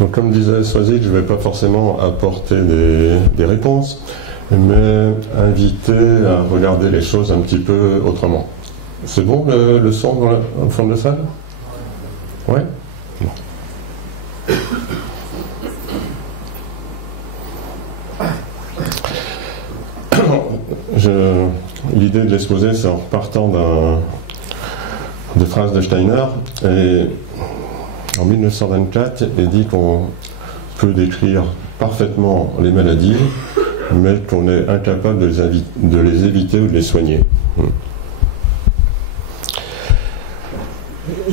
Donc comme disait Soisig, je ne vais pas forcément apporter des réponses, mais inviter à regarder les choses un petit peu autrement. C'est bon le son dans le fond de la salle? Ouais? L'idée de l'exposé, c'est en repartant de phrases de Steiner. Et en 1924, il dit qu'on peut décrire parfaitement les maladies, mais qu'on est incapable de les éviter ou de les soigner.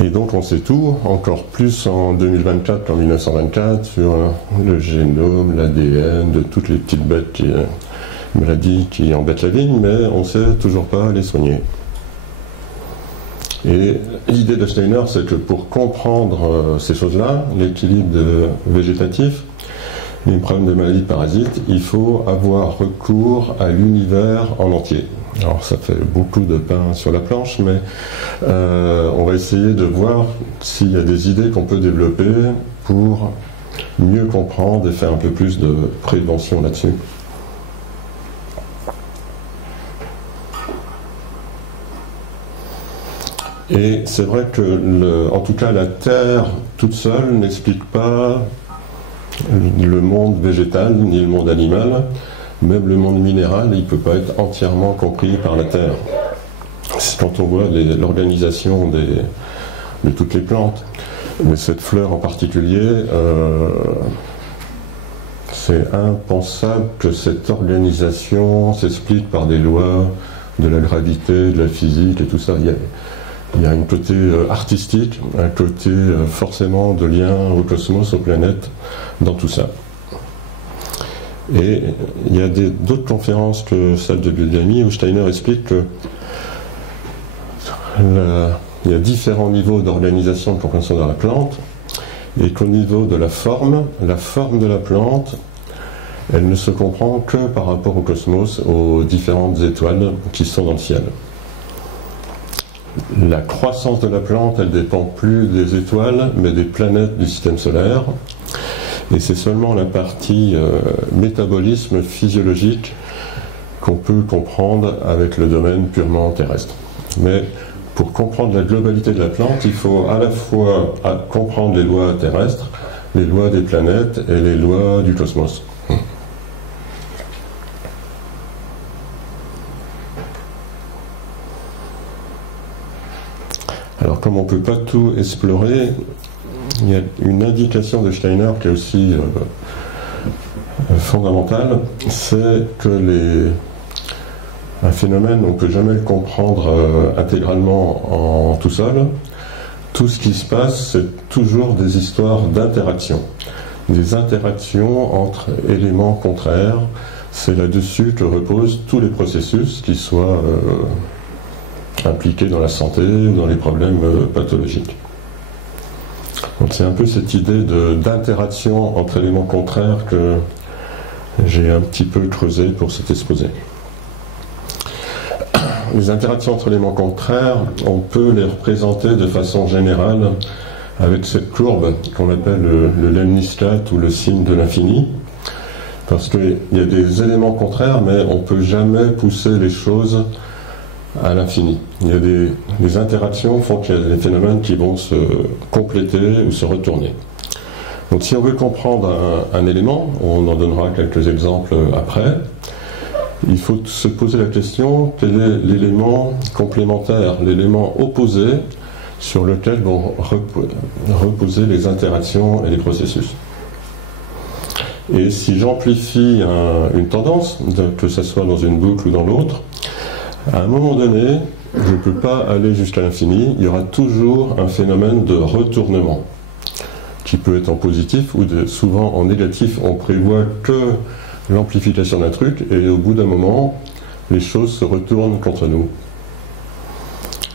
Et donc on sait tout, encore plus en 2024 qu'en 1924, sur le génome, l'ADN, de toutes les petites bêtes maladies qui embêtent la vie, mais on ne sait toujours pas les soigner. Et l'idée de Steiner, c'est que pour comprendre ces choses-là, l'équilibre végétatif, les problèmes de maladies de parasites, il faut avoir recours à l'univers en entier. Alors ça fait beaucoup de pain sur la planche, mais on va essayer de voir s'il y a des idées qu'on peut développer pour mieux comprendre et faire un peu plus de prévention là-dessus. Et c'est vrai que, en tout cas, la Terre toute seule n'explique pas le monde végétal ni le monde animal. Même le monde minéral, il ne peut pas être entièrement compris par la Terre. C'est quand on voit l'organisation de toutes les plantes, mais cette fleur en particulier, c'est impensable que cette organisation s'explique par des lois de la gravité, de la physique et tout ça. Il y a un côté artistique, un côté forcément de lien au cosmos, aux planètes, dans tout ça. Et il y a d'autres conférences que celle de Biodynamie où Steiner explique que il y a différents niveaux d'organisation de compréhension de la plante, et qu'au niveau de la forme de la plante, elle ne se comprend que par rapport au cosmos, aux différentes étoiles qui sont dans le ciel. La croissance de la plante, elle dépend plus des étoiles, mais des planètes du système solaire. Et c'est seulement la partie métabolisme physiologique qu'on peut comprendre avec le domaine purement terrestre. Mais pour comprendre la globalité de la plante, il faut à la fois comprendre les lois terrestres, les lois des planètes et les lois du cosmos. Alors comme on ne peut pas tout explorer, il y a une indication de Steiner qui est aussi fondamentale, c'est que un phénomène, on ne peut jamais le comprendre intégralement en tout seul. Tout ce qui se passe, c'est toujours des histoires d'interaction. Des interactions entre éléments contraires. C'est là-dessus que reposent tous les processus, qui soient impliqués dans la santé ou dans les problèmes pathologiques. Donc c'est un peu cette idée d'interaction entre éléments contraires que j'ai un petit peu creusé pour cet exposé. Les interactions entre éléments contraires, on peut les représenter de façon générale avec cette courbe qu'on appelle le Lemniscat ou le signe de l'infini, parce qu'il y a des éléments contraires, mais on ne peut jamais pousser les choses à l'infini. Il y a des interactions font qu'il y a des phénomènes qui vont se compléter ou se retourner. Donc si on veut comprendre un élément, on en donnera quelques exemples après, il faut se poser la question, quel est l'élément complémentaire, l'élément opposé sur lequel vont reposer les interactions et les processus. Et si j'amplifie une tendance, que ce soit dans une boucle ou dans l'autre, à un moment donné, je ne peux pas aller jusqu'à l'infini, il y aura toujours un phénomène de retournement, qui peut être en positif ou souvent en négatif. On prévoit que l'amplification d'un truc, et au bout d'un moment, les choses se retournent contre nous.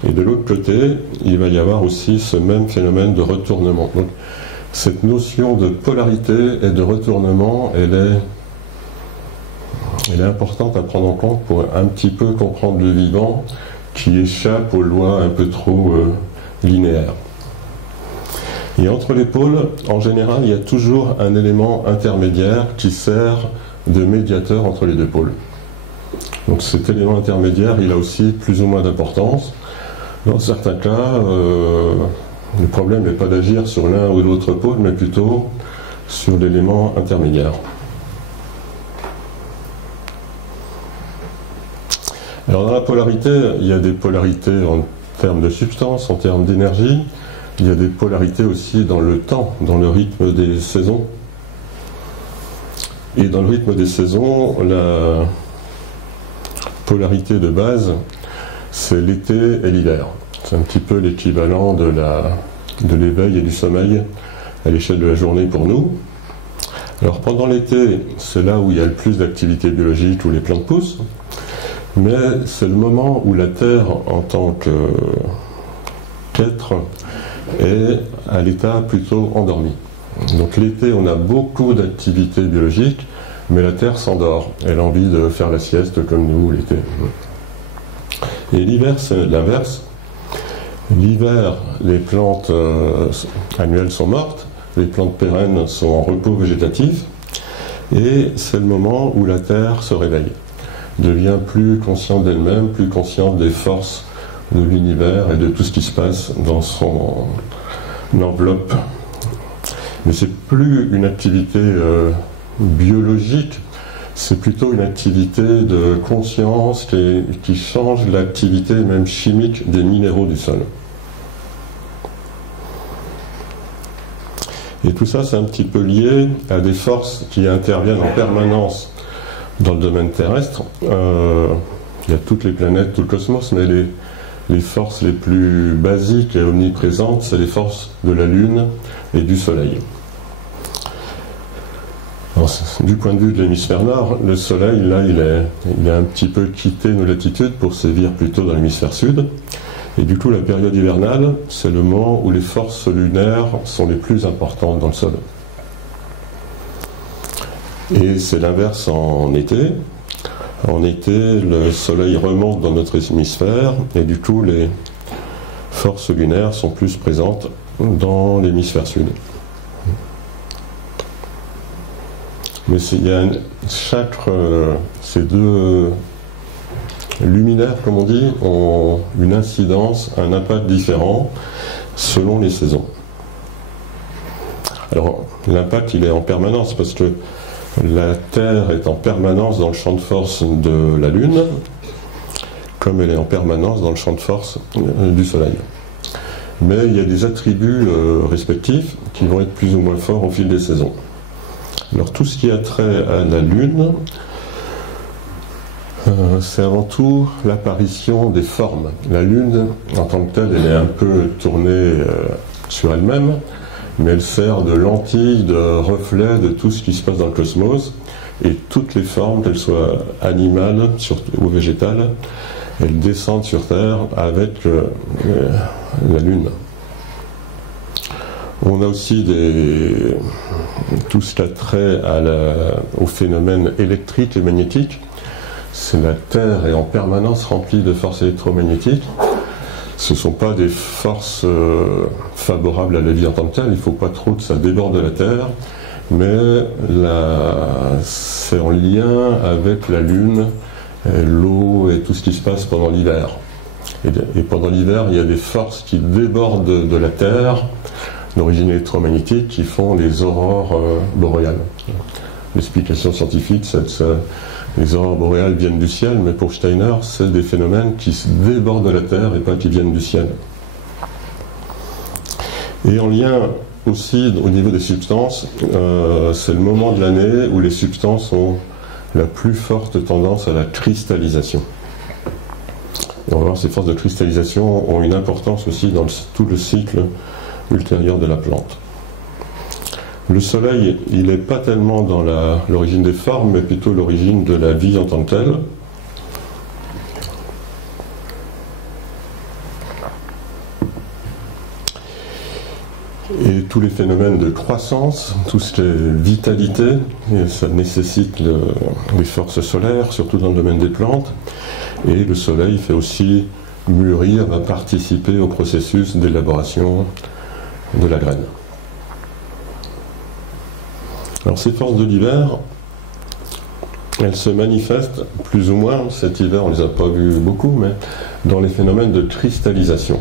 Et de l'autre côté, il va y avoir aussi ce même phénomène de retournement. Donc, cette notion de polarité et de retournement, elle est importante à prendre en compte pour un petit peu comprendre le vivant qui échappe aux lois un peu trop linéaires. Et entre les pôles, en général, il y a toujours un élément intermédiaire qui sert de médiateur entre les deux pôles. Donc cet élément intermédiaire, il a aussi plus ou moins d'importance. Dans certains cas, le problème n'est pas d'agir sur l'un ou l'autre pôle, mais plutôt sur l'élément intermédiaire. Alors dans la polarité, il y a des polarités en termes de substance, en termes d'énergie. Il y a des polarités aussi dans le temps, dans le rythme des saisons. Et dans le rythme des saisons, la polarité de base, c'est l'été et l'hiver. C'est un petit peu l'équivalent de l'éveil et du sommeil à l'échelle de la journée pour nous. Alors pendant l'été, c'est là où il y a le plus d'activité biologique, où les plantes poussent, mais c'est le moment où la Terre, en tant qu'être, est à l'état plutôt endormi. Donc l'été, on a beaucoup d'activités biologiques, mais la Terre s'endort. Elle a envie de faire la sieste comme nous l'été. Et l'hiver, c'est l'inverse. L'hiver, les plantes annuelles sont mortes, les plantes pérennes sont en repos végétatif, et c'est le moment où la Terre se réveille, devient plus consciente d'elle-même, plus consciente des forces de l'univers et de tout ce qui se passe dans son enveloppe. Mais c'est plus une activité biologique, c'est plutôt une activité de conscience qui change l'activité même chimique des minéraux du sol. Et tout ça, c'est un petit peu lié à des forces qui interviennent en permanence dans le domaine terrestre. Il y a toutes les planètes, tout le cosmos, mais les forces les plus basiques et omniprésentes, c'est les forces de la Lune et du Soleil. Alors, du point de vue de l'hémisphère nord, le Soleil, là, il a un petit peu quitté nos latitudes pour sévir plutôt dans l'hémisphère sud. Et du coup, la période hivernale, c'est le moment où les forces lunaires sont les plus importantes dans le sol. Et c'est l'inverse en été. En été, le Soleil remonte dans notre hémisphère, et du coup, les forces lunaires sont plus présentes dans l'hémisphère sud. Mais ces deux luminaires, comme on dit, ont une incidence, un impact différent selon les saisons. Alors, l'impact, il est en permanence, parce que la Terre est en permanence dans le champ de force de la Lune, comme elle est en permanence dans le champ de force du Soleil. Mais il y a des attributs respectifs qui vont être plus ou moins forts au fil des saisons. Alors tout ce qui a trait à la Lune, c'est avant tout l'apparition des formes. La Lune, en tant que telle, elle est un peu tournée sur elle-même, mais elle sert de lentille, de reflet de tout ce qui se passe dans le cosmos, et toutes les formes, qu'elles soient animales ou végétales, elles descendent sur Terre avec la Lune. On a aussi tout ce qui a trait au phénomène électrique et magnétique. La Terre est en permanence remplie de forces électromagnétiques. Ce ne sont pas des forces favorables à la vie en tant que telle. Il ne faut pas trop que ça déborde de la Terre. Mais c'est en lien avec la Lune, l'eau et tout ce qui se passe pendant l'hiver. Et pendant l'hiver, il y a des forces qui débordent de la Terre, d'origine électromagnétique, qui font les aurores boréales. L'explication scientifique, c'est que les aurores boréales viennent du ciel, mais pour Steiner, c'est des phénomènes qui se débordent de la Terre et pas qui viennent du ciel. Et en lien aussi au niveau des substances, c'est le moment de l'année où les substances ont la plus forte tendance à la cristallisation. Et on va voir ces forces de cristallisation ont une importance aussi dans tout le cycle ultérieur de la plante. Le Soleil, il n'est pas tellement dans l'origine des formes, mais plutôt l'origine de la vie en tant que telle. Et tous les phénomènes de croissance, tout ce qui est vitalité, et ça nécessite les forces solaires, surtout dans le domaine des plantes. Et le Soleil fait aussi mûrir, va participer au processus d'élaboration de la graine. Alors ces forces de l'hiver, elles se manifestent plus ou moins, cet hiver on ne les a pas vues beaucoup, mais dans les phénomènes de cristallisation.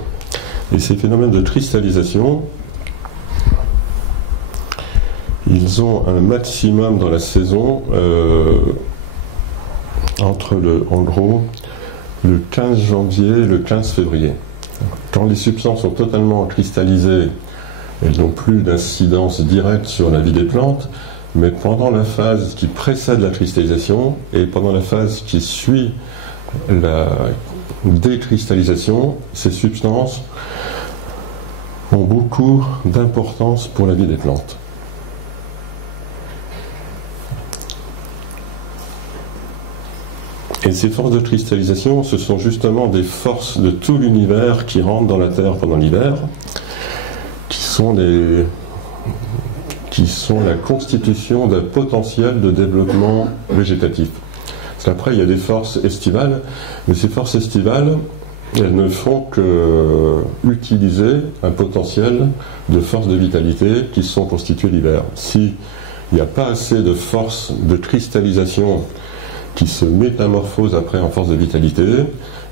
Et ces phénomènes de cristallisation, ils ont un maximum dans la saison entre en gros, le 15 janvier et le 15 février. Quand les substances sont totalement cristallisées, elles n'ont plus d'incidence directe sur la vie des plantes, mais pendant la phase qui précède la cristallisation et pendant la phase qui suit la décristallisation, ces substances ont beaucoup d'importance pour la vie des plantes. Et ces forces de cristallisation, ce sont justement des forces de tout l'univers qui rentrent dans la Terre pendant l'hiver, qui sont la constitution d'un potentiel de développement végétatif. Parce qu'après, il y a des forces estivales, mais ces forces estivales, elles ne font que utiliser un potentiel de forces de vitalité qui sont constituées l'hiver. S'il n'y a pas assez de forces de cristallisation qui se métamorphosent après en force de vitalité,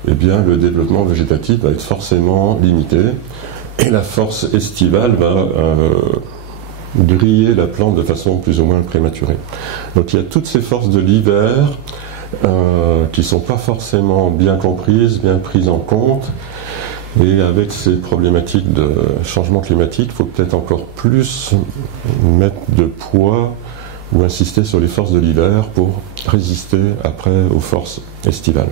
eh bien le développement végétatif va être forcément limité et la force estivale va griller la plante de façon plus ou moins prématurée. Donc il y a toutes ces forces de l'hiver qui ne sont pas forcément bien comprises, bien prises en compte, et avec ces problématiques de changement climatique, il faut peut-être encore plus mettre de poids ou insister sur les forces de l'hiver pour résister après aux forces estivales.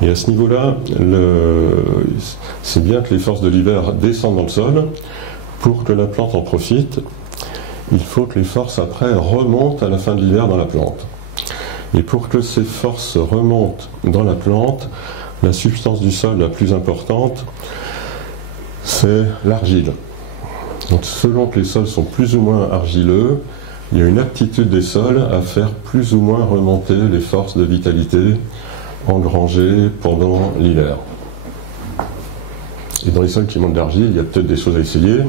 Et à ce niveau-là, c'est bien que les forces de l'hiver descendent dans le sol. Pour que la plante en profite, il faut que les forces après remontent à la fin de l'hiver dans la plante. Et pour que ces forces remontent dans la plante, la substance du sol la plus importante, c'est l'argile. Donc selon que les sols sont plus ou moins argileux, il y a une aptitude des sols à faire plus ou moins remonter les forces de vitalité engrangées pendant l'hiver. Et dans les sols qui manquent d'argile, il y a peut-être des choses à essayer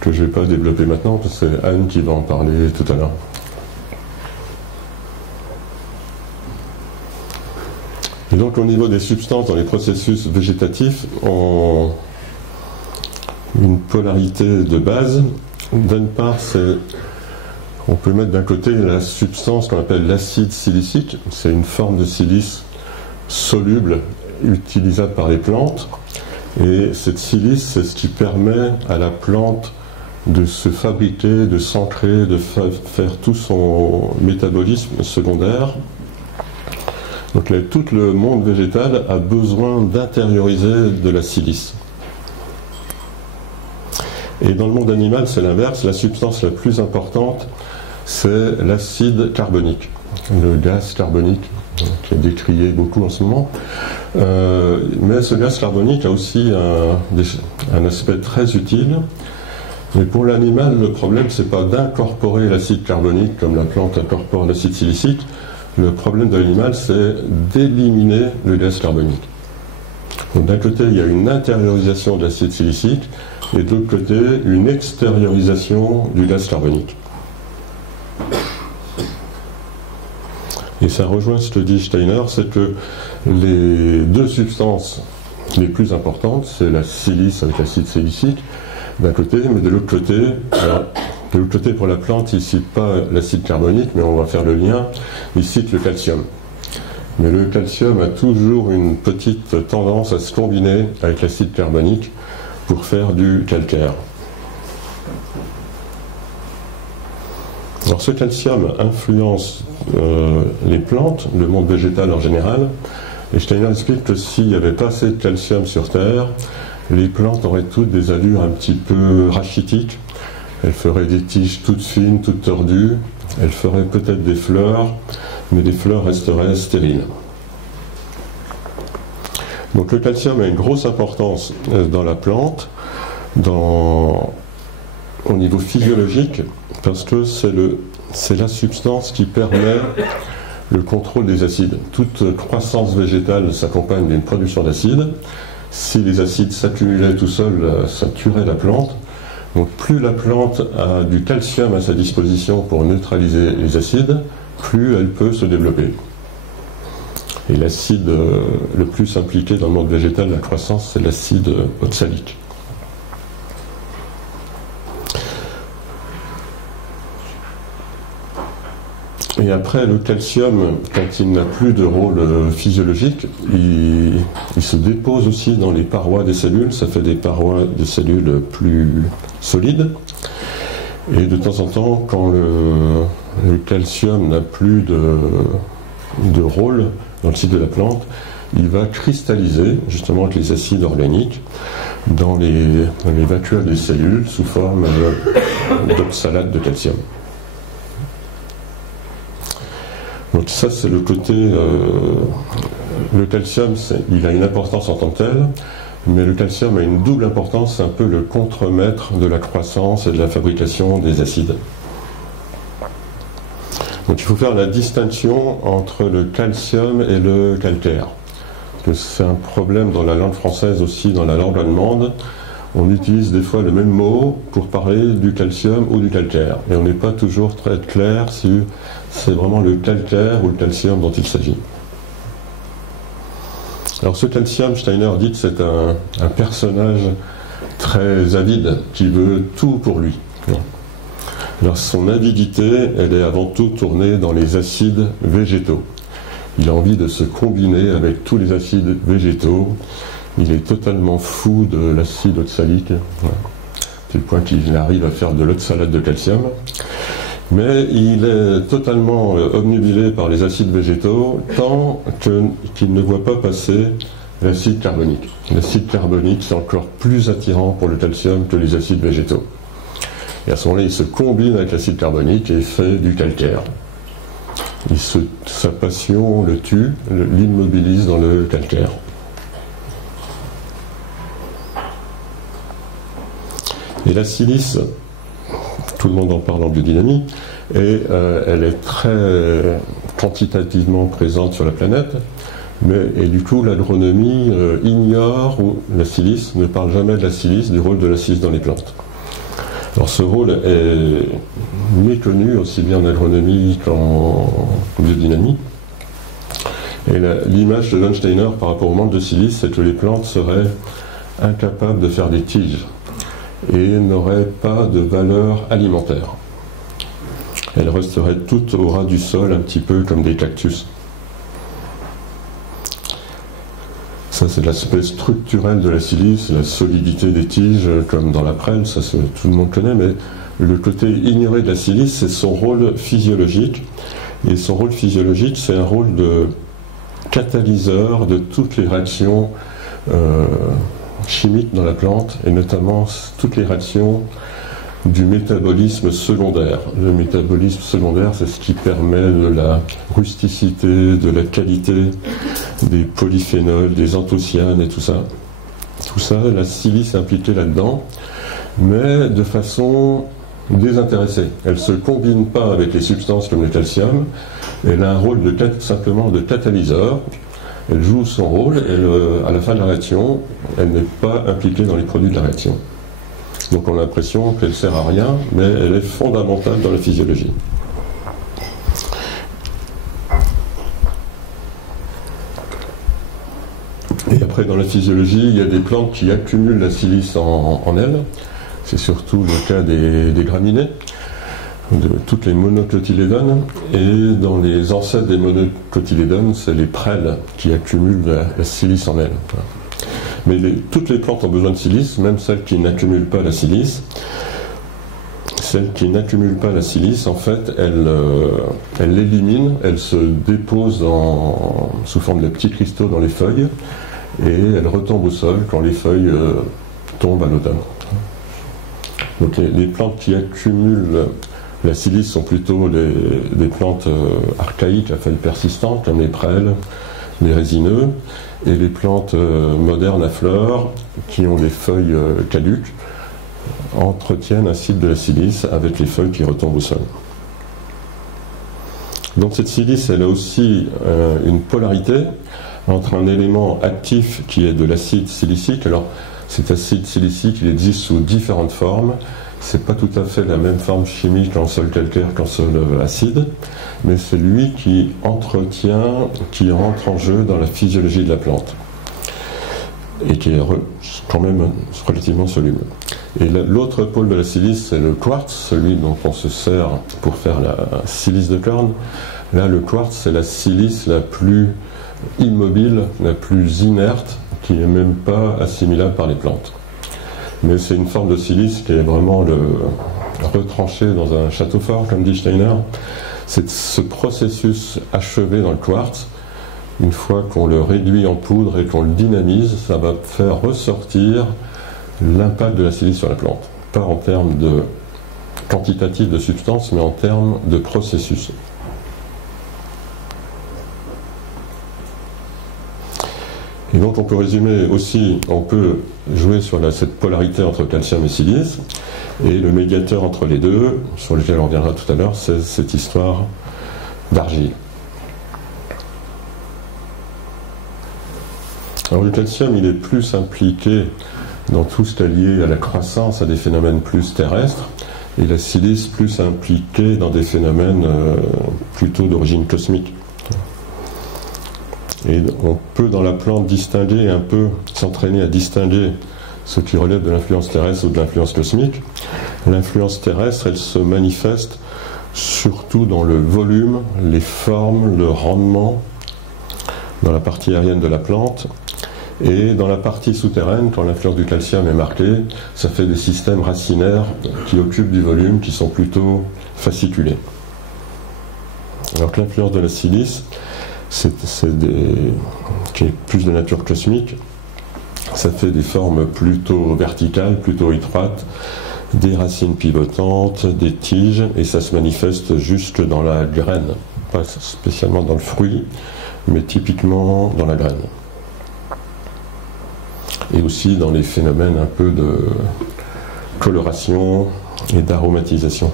que je ne vais pas développer maintenant, parce que c'est Anne qui va en parler tout à l'heure. Et donc au niveau des substances dans les processus végétatifs, une polarité de base. D'une part, on peut mettre d'un côté la substance qu'on appelle l'acide silicique. C'est une forme de silice soluble utilisable par les plantes. Et cette silice, c'est ce qui permet à la plante de se fabriquer, de s'ancrer, de faire tout son métabolisme secondaire. Donc là, tout le monde végétal a besoin d'intérioriser de la silice. Et dans le monde animal, c'est l'inverse. La substance la plus importante, c'est l'acide carbonique, le gaz carbonique, qui est décrié beaucoup en ce moment. Mais ce gaz carbonique a aussi un aspect très utile. Mais pour l'animal, le problème, c'est pas d'incorporer l'acide carbonique comme la plante incorpore l'acide silicique. Le problème de l'animal, c'est d'éliminer le gaz carbonique. Donc d'un côté, il y a une intériorisation de l'acide silicique, et de l'autre côté, une extériorisation du gaz carbonique. Et ça rejoint ce que dit Steiner, c'est que les deux substances les plus importantes, c'est la silice avec l'acide silicique, d'un côté, mais de l'autre côté, pour la plante, il ne cite pas l'acide carbonique, mais on va faire le lien, il cite le calcium. Mais le calcium a toujours une petite tendance à se combiner avec l'acide carbonique pour faire du calcaire. Alors ce calcium influence les plantes, le monde végétal en général, et Steiner explique que s'il n'y avait pas assez de calcium sur Terre, les plantes auraient toutes des allures un petit peu rachitiques, elles feraient des tiges toutes fines, toutes tordues, elles feraient peut-être des fleurs, mais les fleurs resteraient stériles. Donc le calcium a une grosse importance dans la plante, au niveau physiologique, parce que c'est la substance qui permet le contrôle des acides. Toute croissance végétale s'accompagne d'une production d'acides. Si les acides s'accumulaient tout seuls, ça tuerait la plante. Donc plus la plante a du calcium à sa disposition pour neutraliser les acides, plus elle peut se développer. Et l'acide le plus impliqué dans le monde végétal de la croissance, c'est l'acide oxalique. Et après, le calcium, quand il n'a plus de rôle physiologique, il se dépose aussi dans les parois des cellules, ça fait des parois de cellules plus solides. Et de temps en temps, quand le calcium n'a plus de rôle dans le cycle de la plante, il va cristalliser, justement avec les acides organiques, dans les vacuoles des cellules sous forme d'oxalate de calcium. Donc ça, c'est le côté... le calcium, il a une importance en tant que tel, mais le calcium a une double importance, c'est un peu le contremaître de la croissance et de la fabrication des acides. Donc il faut faire la distinction entre le calcium et le calcaire. Parce que c'est un problème dans la langue française aussi, dans la langue allemande. On utilise des fois le même mot pour parler du calcium ou du calcaire. Et on n'est pas toujours très clair si c'est vraiment le calcaire ou le calcium dont il s'agit. Alors ce calcium, Steiner dit que c'est un personnage très avide qui veut tout pour lui. Alors son avidité, elle est avant tout tournée dans les acides végétaux. Il a envie de se combiner avec tous les acides végétaux. Il est totalement fou de l'acide oxalique, c'est le point qu'il arrive à faire de l'oxalate de calcium. Mais il est totalement obnubilé par les acides végétaux tant qu'il ne voit pas passer l'acide carbonique. L'acide carbonique, c'est encore plus attirant pour le calcium que les acides végétaux. Et à ce moment-là, il se combine avec l'acide carbonique et fait du calcaire. Sa passion le tue, l'immobilise dans le calcaire. Et la silice, tout le monde en parle en biodynamie, et elle est très quantitativement présente sur la planète, et du coup l'agronomie ignore la silice, ne parle jamais de la silice, du rôle de la silice dans les plantes. Alors ce rôle est méconnu aussi bien en agronomie qu'en biodynamie. Et l'image de Steiner par rapport au manque de silice, c'est que les plantes seraient incapables de faire des tiges et n'auraient pas de valeur alimentaire. Elles resteraient toutes au ras du sol, un petit peu comme des cactus. Ça, c'est l'aspect structurel de la silice, la solidité des tiges, comme dans la prêle, ça tout le monde connaît, mais le côté ignoré de la silice, c'est son rôle physiologique. Et son rôle physiologique, c'est un rôle de catalyseur de toutes les réactions chimiques dans la plante, et notamment toutes les réactions du métabolisme secondaire. Le métabolisme secondaire, c'est ce qui permet de la rusticité, de la qualité des polyphénols, des anthocyanes et tout ça. Tout ça, la silice est impliquée là-dedans, mais de façon désintéressée. Elle ne se combine pas avec les substances comme le calcium, elle a un rôle simplement de catalyseur. Elle joue son rôle et à la fin de la réaction, elle n'est pas impliquée dans les produits de la réaction. Donc on a l'impression qu'elle ne sert à rien, mais elle est fondamentale dans la physiologie. Et après, dans la physiologie, il y a des plantes qui accumulent la silice en elles. C'est surtout le cas des graminées, de toutes les monocotylédones. Et dans les ancêtres des monocotylédones, c'est les prêles qui accumulent la silice en elles. Mais toutes les plantes ont besoin de silice, même celles qui n'accumulent pas la silice. Celles qui n'accumulent pas la silice, en fait, elles l'éliminent, elles se déposent sous forme de petits cristaux dans les feuilles, et elles retombent au sol quand les feuilles tombent à l'automne. Donc les plantes qui accumulent la silice sont plutôt des plantes archaïques à feuilles persistantes, comme les prêles, les résineux, et les plantes modernes à fleurs, qui ont des feuilles caduques, entretiennent un cycle de la silice avec les feuilles qui retombent au sol. Donc cette silice, elle a aussi une polarité entre un élément actif qui est de l'acide silicique. Alors cet acide silicique, il existe sous différentes formes. c'est pas tout à fait la même forme chimique en sol calcaire qu'en sol acide, mais c'est lui qui entretient, qui rentre en jeu dans la physiologie de la plante, et qui est quand même relativement soluble. Et l'autre pôle de la silice, c'est le quartz, celui dont on se sert pour faire la silice de corne. Là, le quartz, c'est la silice la plus immobile, la plus inerte, qui n'est même pas assimilable par les plantes. Mais c'est une forme de silice qui est vraiment retranché dans un château fort, comme dit Steiner. C'est ce processus achevé dans le quartz. Une fois qu'on le réduit en poudre et qu'on le dynamise, ça va faire ressortir l'impact de la silice sur la plante. Pas en termes de quantitatif de substance, mais en termes de processus. Et donc on peut résumer aussi, on peut jouer sur cette polarité entre calcium et silice, et le médiateur entre les deux, sur lequel on reviendra tout à l'heure, c'est cette histoire d'argile. Alors le calcium, il est plus impliqué dans tout ce qui est lié à la croissance, à des phénomènes plus terrestres, et la silice plus impliquée dans des phénomènes plutôt d'origine cosmique. Et on peut dans la plante distinguer un peu, s'entraîner à distinguer ce qui relève de l'influence terrestre ou de l'influence cosmique. L'influence terrestre, elle se manifeste surtout dans le volume, les formes, le rendement, dans la partie aérienne de la plante. Et dans la partie souterraine, quand l'influence du calcium est marquée, ça fait des systèmes racinaires qui occupent du volume, qui sont plutôt fasciculés. Alors que l'influence de la silice, qui est plus de nature cosmique, ça fait des formes plutôt verticales, plutôt étroites, des racines pivotantes, des tiges, et ça se manifeste juste dans la graine, pas spécialement dans le fruit, mais typiquement dans la graine. Et aussi dans les phénomènes un peu de coloration et d'aromatisation.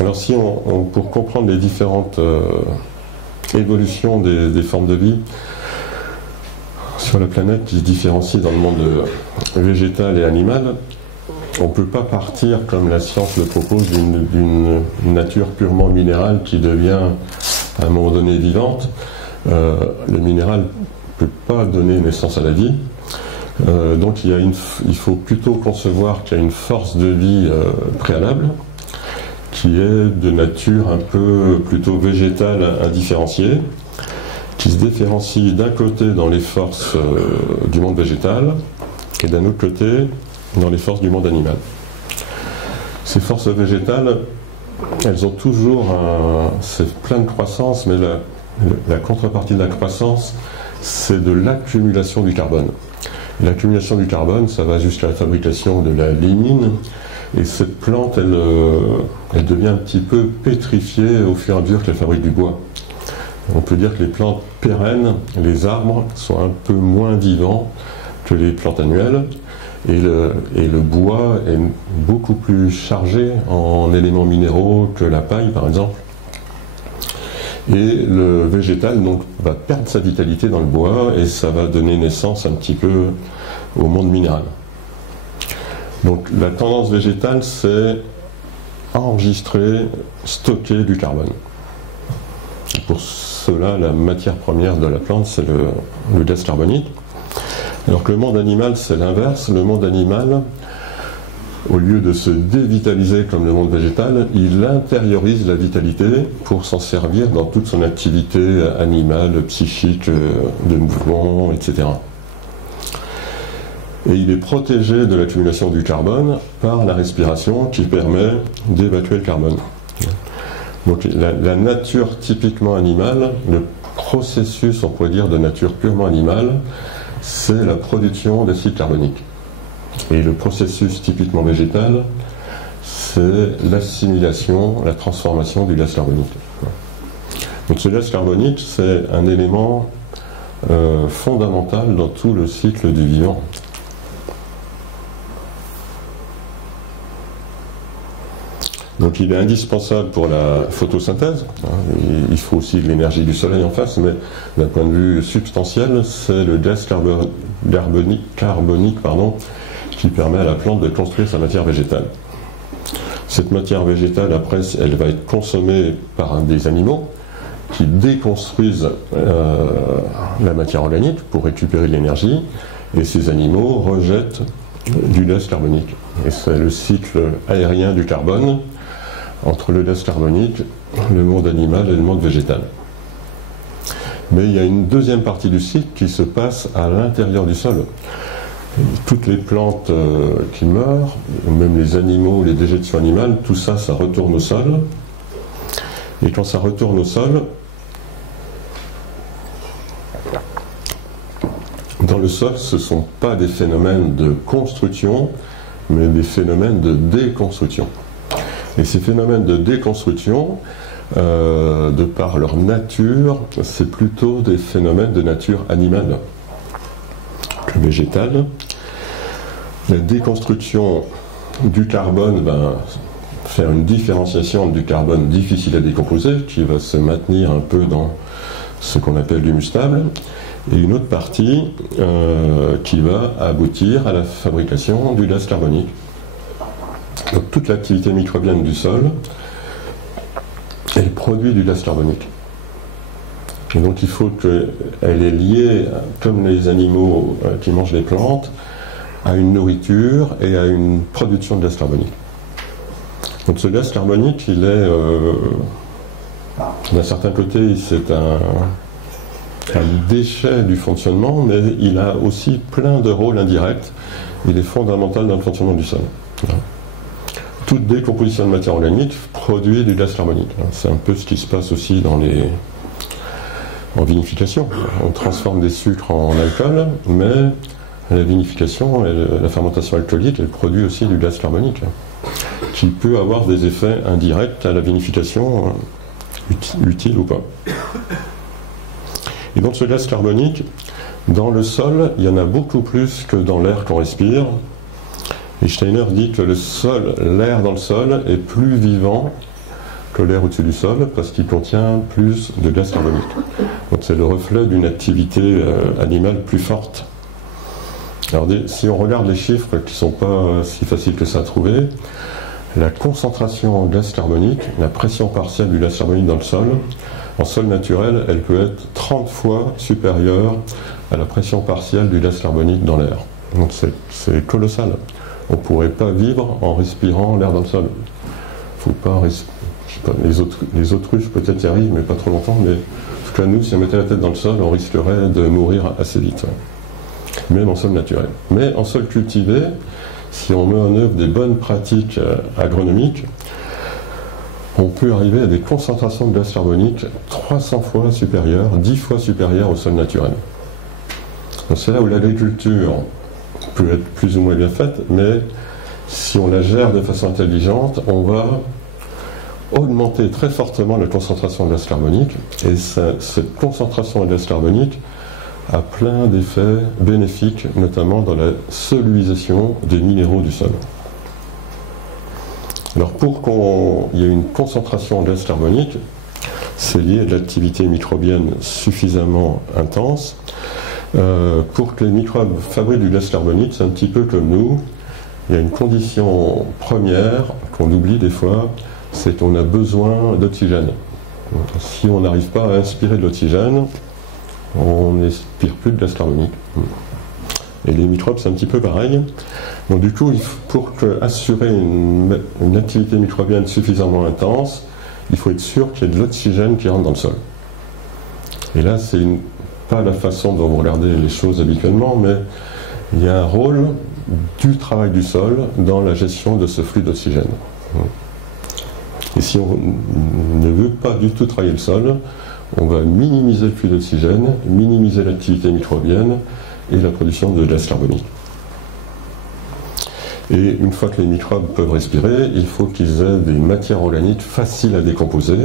Alors si pour comprendre les différentes évolutions des formes de vie sur la planète qui se différencient dans le monde végétal et animal, on ne peut pas partir, comme la science le propose, d'une nature purement minérale qui devient à un moment donné vivante. Le minéral ne peut pas donner naissance à la vie. Donc il faut plutôt concevoir qu'il y a une force de vie préalable, qui est de nature un peu plutôt végétale indifférenciée, qui se différencie d'un côté dans les forces du monde végétal et d'un autre côté dans les forces du monde animal. Ces forces végétales, elles ont toujours c'est plein de croissance, mais la contrepartie de la croissance, c'est de l'accumulation du carbone. L'accumulation du carbone, ça va jusqu'à la fabrication de la lignine, et cette plante, elle devient un petit peu pétrifiée au fur et à mesure qu'elle fabrique du bois. On peut dire que les plantes pérennes, les arbres, sont un peu moins vivants que les plantes annuelles, et le bois est beaucoup plus chargé en éléments minéraux que la paille, par exemple. Et le végétal donc va perdre sa vitalité dans le bois, et ça va donner naissance un petit peu au monde minéral. Donc la tendance végétale, c'est enregistrer, stocker du carbone. Et pour cela, la matière première de la plante, c'est le gaz carbonique. Alors que le monde animal, c'est l'inverse. Le monde animal, au lieu de se dévitaliser comme le monde végétal, il intériorise la vitalité pour s'en servir dans toute son activité animale, psychique, de mouvement, etc. Et il est protégé de l'accumulation du carbone par la respiration qui permet d'évacuer le carbone. Donc la nature typiquement animale, le processus, on pourrait dire, de nature purement animale, c'est la production d'acide carbonique. Et le processus typiquement végétal, c'est l'assimilation, la transformation du gaz carbonique. Donc ce gaz carbonique, c'est un élément fondamental dans tout le cycle du vivant. Donc il est indispensable pour la photosynthèse. Il faut aussi de l'énergie du soleil en face, mais d'un point de vue substantiel, c'est le gaz carbonique qui permet à la plante de construire sa matière végétale. Cette matière végétale, après, elle va être consommée par des animaux qui déconstruisent la matière organique pour récupérer de l'énergie, et ces animaux rejettent du gaz carbonique. Et c'est le cycle aérien du carbone entre le gaz carbonique, le monde animal et le monde végétal. Mais il y a une deuxième partie du cycle qui se passe à l'intérieur du sol. Toutes les plantes qui meurent, même les animaux, les déjections animales, tout ça, ça retourne au sol. Et quand ça retourne au sol, dans le sol, ce ne sont pas des phénomènes de construction, mais des phénomènes de déconstruction. Et ces phénomènes de déconstruction, de par leur nature, c'est plutôt des phénomènes de nature animale que végétale. La déconstruction du carbone va faire une différenciation du carbone difficile à décomposer, qui va se maintenir un peu dans ce qu'on appelle l'humus stable, et une autre partie qui va aboutir à la fabrication du gaz carbonique. Donc toute l'activité microbienne du sol, elle produit du gaz carbonique. Et donc il faut qu'elle est liée, comme les animaux qui mangent les plantes, à une nourriture et à une production de gaz carbonique. Donc ce gaz carbonique, il est, d'un certain côté, c'est un déchet du fonctionnement, mais il a aussi plein de rôles indirects. Il est fondamental dans le fonctionnement du sol. Voilà. Toute décomposition de matière organique produit du gaz carbonique. C'est un peu ce qui se passe aussi en vinification. On transforme des sucres en alcool, mais la vinification, la fermentation alcoolique, elle produit aussi du gaz carbonique, qui peut avoir des effets indirects à la vinification, utile ou pas. Et donc ce gaz carbonique, dans le sol, il y en a beaucoup plus que dans l'air qu'on respire. Et Steiner dit que l'air dans le sol est plus vivant que l'air au-dessus du sol parce qu'il contient plus de gaz carbonique. Donc c'est le reflet d'une activité animale plus forte. Alors si on regarde les chiffres qui ne sont pas si faciles que ça à trouver, la concentration en gaz carbonique, la pression partielle du gaz carbonique dans le sol, en sol naturel, elle peut être 30 fois supérieure à la pression partielle du gaz carbonique dans l'air. Donc c'est colossal. On ne pourrait pas vivre en respirant l'air dans le sol. Faut pas les autruches peut-être y arrivent, mais pas trop longtemps. Mais en tout cas, nous, si on mettait la tête dans le sol, on risquerait de mourir assez vite. Même en sol naturel. Mais en sol cultivé, si on met en œuvre des bonnes pratiques agronomiques, on peut arriver à des concentrations de gaz carbonique 300 fois supérieures, 10 fois supérieures au sol naturel. Donc c'est là où l'agriculture peut être plus ou moins bien faite, mais si on la gère de façon intelligente, on va augmenter très fortement la concentration de gaz carbonique, et cette concentration de gaz carbonique a plein d'effets bénéfiques, notamment dans la solubilisation des minéraux du sol. Alors pour qu'il y ait une concentration en gaz carbonique, c'est lié à de l'activité microbienne suffisamment intense. Pour que les microbes fabriquent du gaz carbonique, c'est un petit peu comme nous. Il y a une condition première qu'on oublie des fois, c'est qu'on a besoin d'oxygène. Si on n'arrive pas à inspirer de l'oxygène, on n'inspire plus de gaz carbonique. Et les microbes, c'est un petit peu pareil. Donc du coup, pour assurer une activité microbienne suffisamment intense, il faut être sûr qu'il y ait de l'oxygène qui rentre dans le sol. Et là, c'est pas la façon dont vous regardez les choses habituellement, mais il y a un rôle du travail du sol dans la gestion de ce flux d'oxygène. Et si on ne veut pas du tout travailler le sol, on va minimiser le flux d'oxygène, minimiser l'activité microbienne et la production de gaz carbonique. Et une fois que les microbes peuvent respirer, il faut qu'ils aient des matières organiques faciles à décomposer,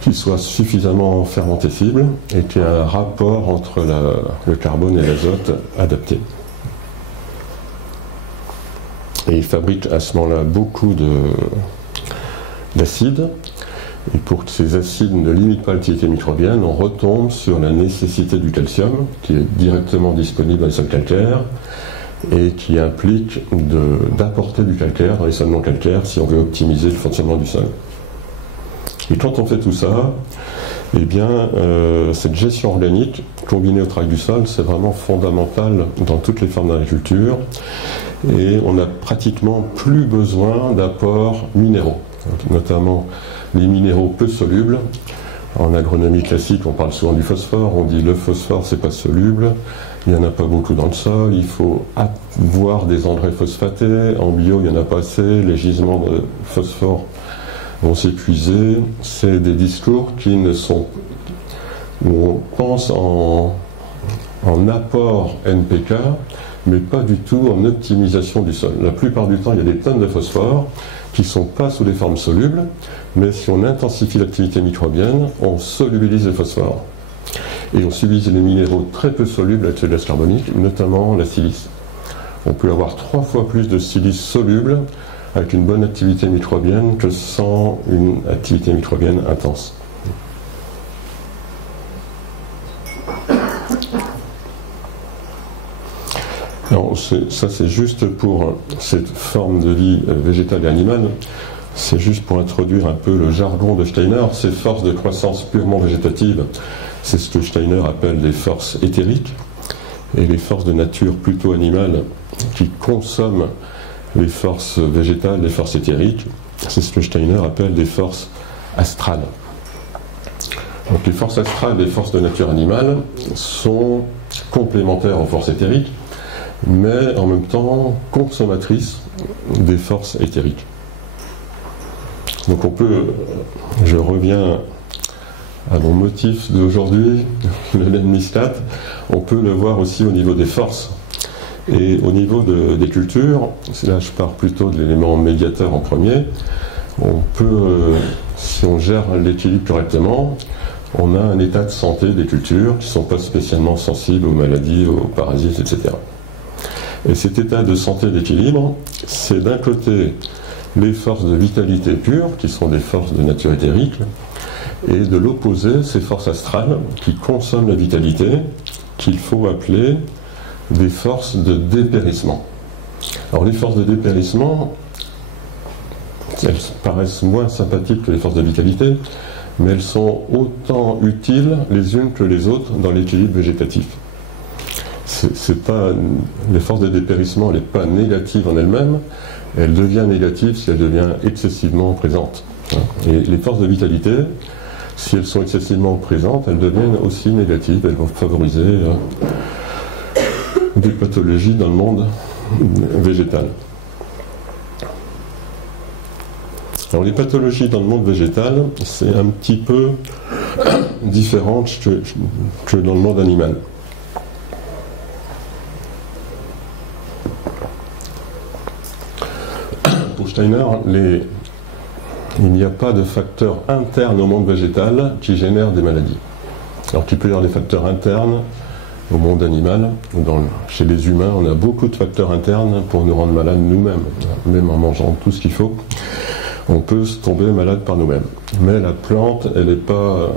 qui soient suffisamment fermentescibles et qu'il y ait un rapport entre le carbone et l'azote adapté. Et ils fabriquent à ce moment-là beaucoup de d'acides. Et pour que ces acides ne limitent pas l'activité microbienne, on retombe sur la nécessité du calcium, qui est directement disponible dans les sols calcaires, et qui implique d'apporter du calcaire dans les sols non calcaires si on veut optimiser le fonctionnement du sol. Et quand on fait tout ça, eh bien, cette gestion organique combinée au travail du sol, c'est vraiment fondamental dans toutes les formes d'agriculture. Et on n'a pratiquement plus besoin d'apports minéraux, notamment les minéraux peu solubles. En agronomie classique, on parle souvent du phosphore, on dit le phosphore c'est pas soluble, il n'y en a pas beaucoup dans le sol, il faut avoir des engrais phosphatés, en bio il n'y en a pas assez, les gisements de phosphore vont s'épuiser. C'est des discours qui ne sont, où on pense en apport NPK, mais pas du tout en optimisation du sol. La plupart du temps, il y a des tonnes de phosphore qui ne sont pas sous des formes solubles, mais si on intensifie l'activité microbienne, on solubilise le phosphore. Et on solubilise les minéraux très peu solubles avec le gaz carbonique, notamment la silice. On peut avoir 3 fois plus de silice soluble avec une bonne activité microbienne que sans une activité microbienne intense. Alors, ça c'est juste pour cette forme de vie végétale et animale, c'est juste pour introduire un peu le jargon de Steiner. Ces forces de croissance purement végétative, c'est ce que Steiner appelle les forces éthériques, et les forces de nature plutôt animale qui consomment les forces végétales, les forces éthériques, c'est ce que Steiner appelle des forces astrales. Donc les forces astrales, les forces de nature animale, sont complémentaires aux forces éthériques, mais en même temps consommatrices des forces éthériques. Donc on peut, je reviens à mon motif d'aujourd'hui, le lemniscate, on peut le voir aussi au niveau des forces. Et au niveau des cultures, là je pars plutôt de l'élément médiateur en premier, on peut, si on gère l'équilibre correctement, on a un état de santé des cultures qui ne sont pas spécialement sensibles aux maladies, aux parasites, etc. Et cet état de santé d'équilibre, c'est d'un côté les forces de vitalité pure, qui sont des forces de nature éthérique, et de l'opposé, ces forces astrales qui consomment la vitalité, qu'il faut appeler des forces de dépérissement. Alors les forces de dépérissement, elles paraissent moins sympathiques que les forces de vitalité, mais elles sont autant utiles les unes que les autres dans l'équilibre végétatif. Les forces de dépérissement, elle n'est pas négative en elle-même, elle devient négative si elle devient excessivement présente. Et les forces de vitalité, si elles sont excessivement présentes, elles deviennent aussi négatives, elles vont favoriser des pathologies dans le monde végétal. Alors les pathologies dans le monde végétal, c'est un petit peu différent que dans le monde animal. Pour Steiner, il n'y a pas de facteurs internes au monde végétal qui génèrent des maladies. Alors qu'il peut y avoir des facteurs internes au monde animal. Chez les humains, on a beaucoup de facteurs internes pour nous rendre malades nous-mêmes. Même en mangeant tout ce qu'il faut, on peut se tomber malade par nous-mêmes. Mais la plante, elle n'est pas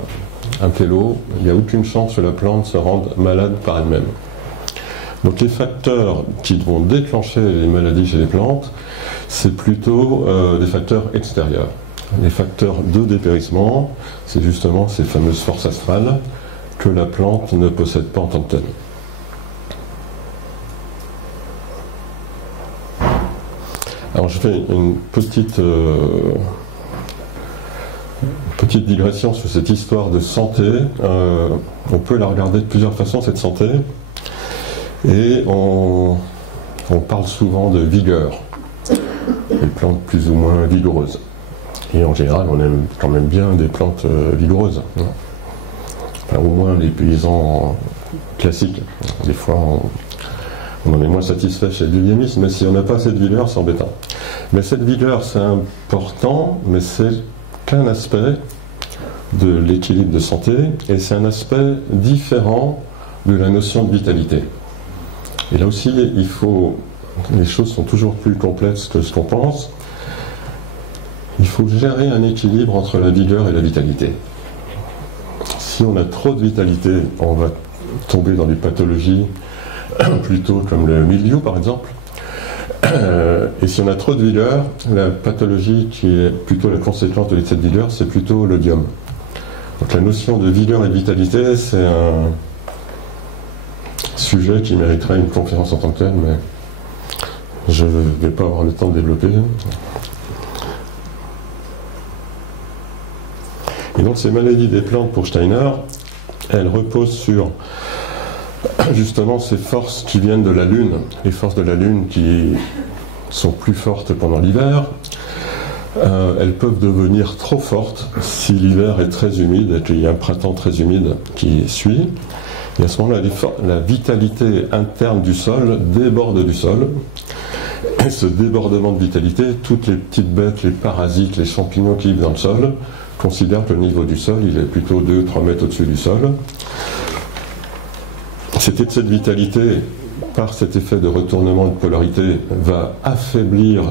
un télo. Il n'y a aucune chance que la plante se rende malade par elle-même. Donc les facteurs qui vont déclencher les maladies chez les plantes, c'est plutôt des facteurs extérieurs. Les facteurs de dépérissement, c'est justement ces fameuses forces astrales que la plante ne possède pas en tant que telle. Alors je fais une petite digression sur cette histoire de santé. On peut la regarder de plusieurs façons, cette santé. Et on parle souvent de vigueur, des plantes plus ou moins vigoureuses. Et en général, on aime quand même bien des plantes vigoureuses. Enfin, au moins les paysans classiques. Des fois, on en est moins satisfait chez le villémisme, mais si on n'a pas cette vigueur, c'est embêtant. Mais cette vigueur, c'est important, mais c'est qu'un aspect de l'équilibre de santé, et c'est un aspect différent de la notion de vitalité. Et là aussi, les choses sont toujours plus complexes que ce qu'on pense. il faut gérer un équilibre entre la vigueur et la vitalité. Si on a trop de vitalité, on va tomber dans des pathologies plutôt comme le mildiou par exemple. Et si on a trop de vigueur, la pathologie qui est plutôt la conséquence de l'excès de vigueur, c'est plutôt l'odium. Donc la notion de vigueur et de vitalité, c'est un sujet qui mériterait une conférence en tant que telle, mais je ne vais pas avoir le temps de développer. Et donc ces maladies des plantes pour Steiner, elles reposent sur justement ces forces qui viennent de la Lune, les forces de la Lune qui sont plus fortes pendant l'hiver. Elles peuvent devenir trop fortes si l'hiver est très humide et qu'il y a un printemps très humide qui suit. Et à ce moment-là, la vitalité interne du sol déborde du sol. Et ce débordement de vitalité, toutes les petites bêtes, les parasites, les champignons qui vivent dans le sol, considèrent que le niveau du sol, il est plutôt 2-3 mètres au-dessus du sol. Cet excès de vitalité, par cet effet de retournement de polarité, va affaiblir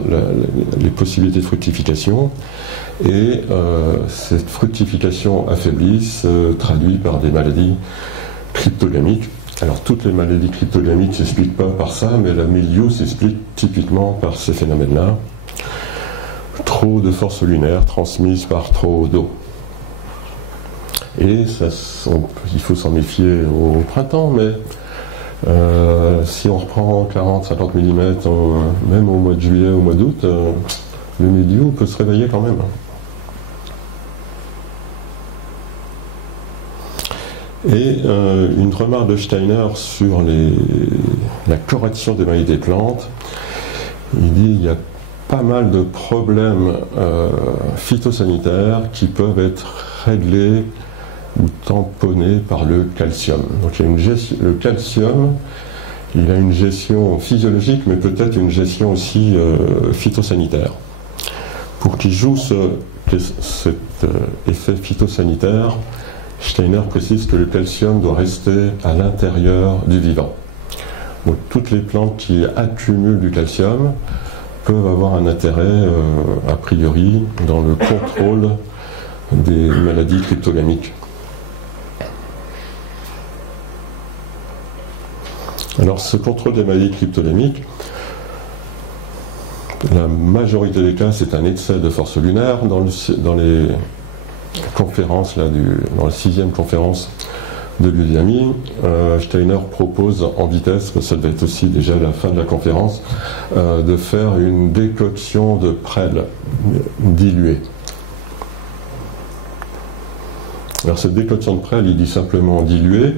les possibilités de fructification. Et cette fructification affaiblie se traduit par des maladies cryptogamiques. Alors toutes les maladies cryptogamiques ne s'expliquent pas par ça, mais la mildiou s'explique typiquement par ces phénomènes-là. Trop de force lunaire transmise par trop d'eau. Et ça, il faut s'en méfier au printemps, mais si on reprend 40-50 mm, même au mois de juillet, au mois d'août, le mildiou peut se réveiller quand même. Et une remarque de Steiner sur la correction des maladies des plantes, il dit qu'il y a pas mal de problèmes phytosanitaires qui peuvent être réglés ou tamponnés par le calcium. Donc le calcium, il a une gestion physiologique, mais peut-être une gestion aussi phytosanitaire. Pour qu'il joue cet effet phytosanitaire, Steiner précise que le calcium doit rester à l'intérieur du vivant. Donc toutes les plantes qui accumulent du calcium peuvent avoir un intérêt, a priori, dans le contrôle des maladies cryptogamiques. Alors ce contrôle des maladies cryptogamiques, la majorité des cas, c'est un excès de force lunaire. Dans les conférences, dans la 6e conférence de l'UDAMI, Steiner propose en vitesse, ça devait être aussi déjà la fin de la conférence, de faire une décoction de prêle diluée. Alors cette décoction de prêle, il dit simplement diluée,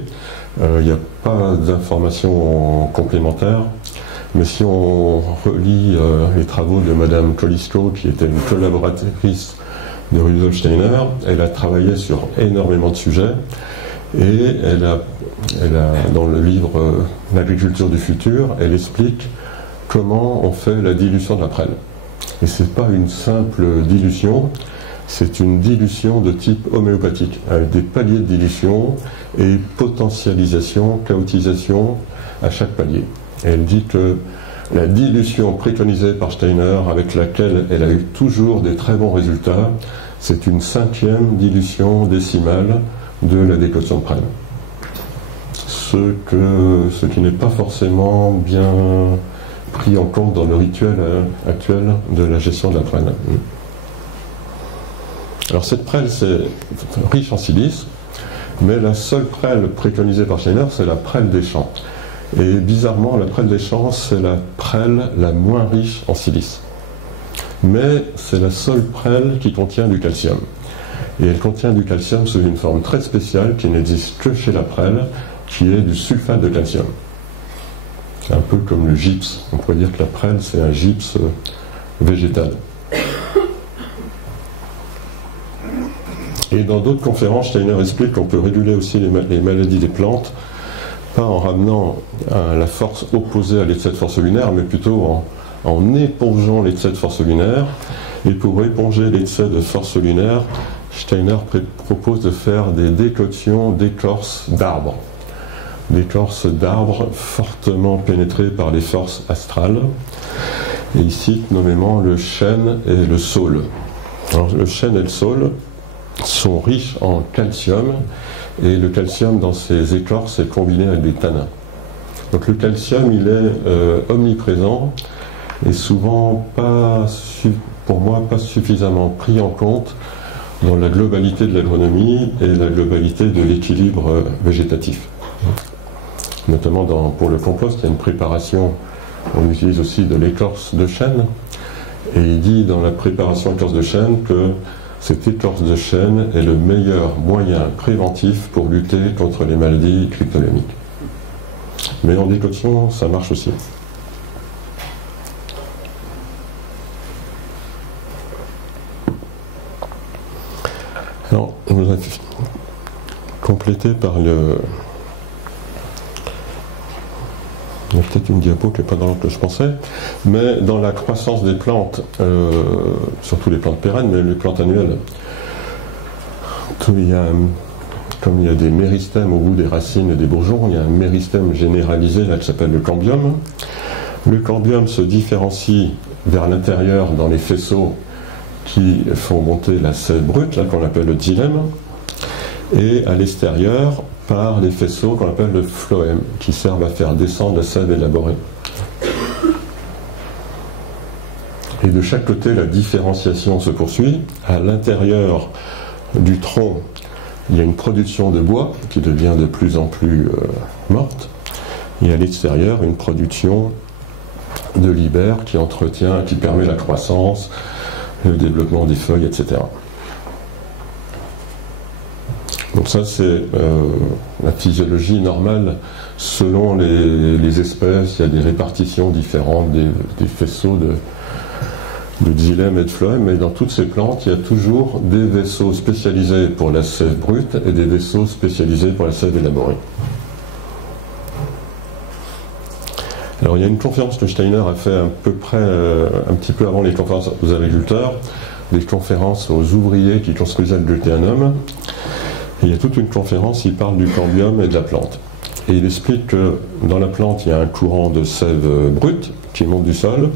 il n'y a pas d'informations complémentaires, mais si on relit les travaux de Madame Kolisko, qui était une collaboratrice de Rudolf Steiner, elle a travaillé sur énormément de sujets, et elle a dans le livre L'agriculture du futur, elle explique comment on fait la dilution de la prêle. Et ce n'est pas une simple dilution, c'est une dilution de type homéopathique, avec des paliers de dilution et potentialisation, chaotisation à chaque palier. Et elle dit que la dilution préconisée par Steiner, avec laquelle elle a eu toujours des très bons résultats, c'est une 5e dilution décimale de la décoction de prêle. Ce qui n'est pas forcément bien pris en compte dans le rituel actuel de la gestion de la prêle. Alors cette prêle, c'est riche en silice, mais la seule prêle préconisée par Steiner, c'est la prêle des champs. Et bizarrement, la prêle des champs, c'est la prêle la moins riche en silice. Mais c'est la seule prêle qui contient du calcium. Et elle contient du calcium sous une forme très spéciale qui n'existe que chez la prêle, qui est du sulfate de calcium. C'est un peu comme le gypse. On pourrait dire que la prêle, c'est un gypse végétal. Et dans d'autres conférences, Steiner explique qu'on peut réguler aussi les maladies des plantes, pas en ramenant la force opposée à l'excès de force lunaire, mais plutôt en épongeant l'excès de force lunaire. Et pour éponger l'excès de force lunaire, Steiner propose de faire des décoctions d'écorces d'arbres. D'écorces d'arbres fortement pénétrées par les forces astrales. Et il cite nommément le chêne et le saule. Alors, le chêne et le saule sont riches en calcium, et le calcium dans ses écorces est combiné avec des tanins. Donc le calcium, il est omniprésent et souvent pour moi pas suffisamment pris en compte dans la globalité de l'agronomie et la globalité de l'équilibre végétatif. Notamment pour le compost, il y a une préparation, on utilise aussi de l'écorce de chêne, et il dit dans la préparation d'écorce de chêne que cette écorce de chêne est le meilleur moyen préventif pour lutter contre les maladies cryptogamiques. Mais en décoction, ça marche aussi. Alors, on va compléter par le... Il y a peut-être une diapo qui n'est pas dans l'ordre que je pensais, mais dans la croissance des plantes, surtout les plantes pérennes, mais les plantes annuelles, comme il y a des méristèmes au bout des racines et des bourgeons, il y a un méristème généralisé là qui s'appelle le cambium. Le cambium se différencie vers l'intérieur dans les faisceaux qui font monter la sève brute, là qu'on appelle le xylème, et à l'extérieur par les faisceaux qu'on appelle le phloème, qui servent à faire descendre la sève élaborée. Et de chaque côté, la différenciation se poursuit. À l'intérieur du tronc, il y a une production de bois qui devient de plus en plus morte, et à l'extérieur, une production de libère qui permet la croissance, le développement des feuilles, etc. Donc ça, c'est la physiologie normale selon les espèces. Il y a des répartitions différentes des faisceaux de xylème et de phloème, mais dans toutes ces plantes, il y a toujours des vaisseaux spécialisés pour la sève brute et des vaisseaux spécialisés pour la sève élaborée. Alors il y a une conférence que Steiner a fait un petit peu avant les conférences aux agriculteurs, des conférences aux ouvriers qui construisaient le glutéanum. Et il y a toute une conférence, il parle du cambium et de la plante. Et il explique que dans la plante, il y a un courant de sève brute qui monte du sol,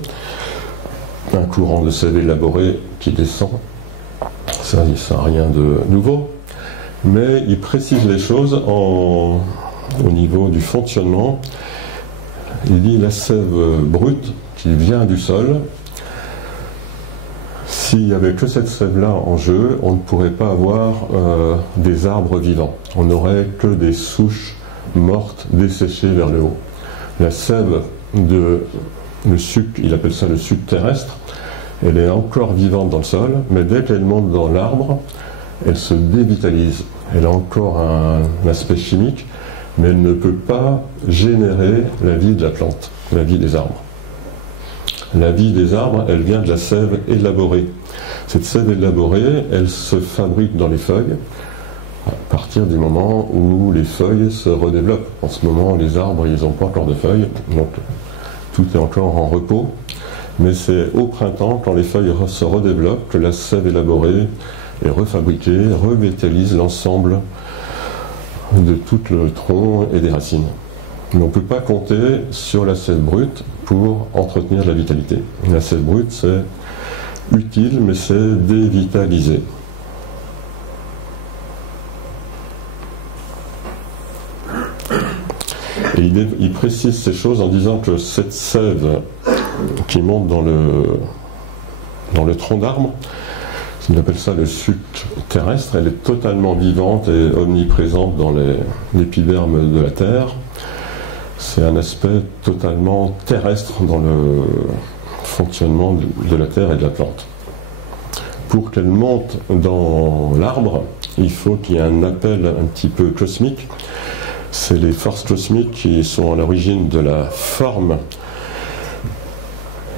un courant de sève élaborée qui descend. Ça n'a rien de nouveau. Mais il précise les choses au niveau du fonctionnement. Il dit la sève brute qui vient du sol, s'il n'y avait que cette sève-là en jeu, on ne pourrait pas avoir des arbres vivants. On n'aurait que des souches mortes, desséchées vers le haut. La sève le suc, il appelle ça le suc terrestre, elle est encore vivante dans le sol, mais dès qu'elle monte dans l'arbre, elle se dévitalise. Elle a encore un aspect chimique, mais elle ne peut pas générer la vie de la plante, la vie des arbres. La vie des arbres, elle vient de la sève élaborée. Cette sève élaborée, elle se fabrique dans les feuilles à partir du moment où les feuilles se redéveloppent. En ce moment, les arbres, ils n'ont pas encore de feuilles, donc tout est encore en repos. Mais c'est au printemps, quand les feuilles se redéveloppent, que la sève élaborée est refabriquée, revitalise l'ensemble de tout le tronc et des racines. Mais on ne peut pas compter sur la sève brute pour entretenir la vitalité. La sève brute, c'est utile, mais c'est dévitalisé. Et il précise ces choses en disant que cette sève qui monte dans le tronc d'arbre, il appelle ça le suc terrestre, elle est totalement vivante et omniprésente dans l'épiderme de la terre. C'est un aspect totalement terrestre dans le fonctionnement de la terre et de la plante. Pour qu'elle monte dans l'arbre, il faut qu'il y ait un appel un petit peu cosmique. C'est les forces cosmiques qui sont à l'origine de la forme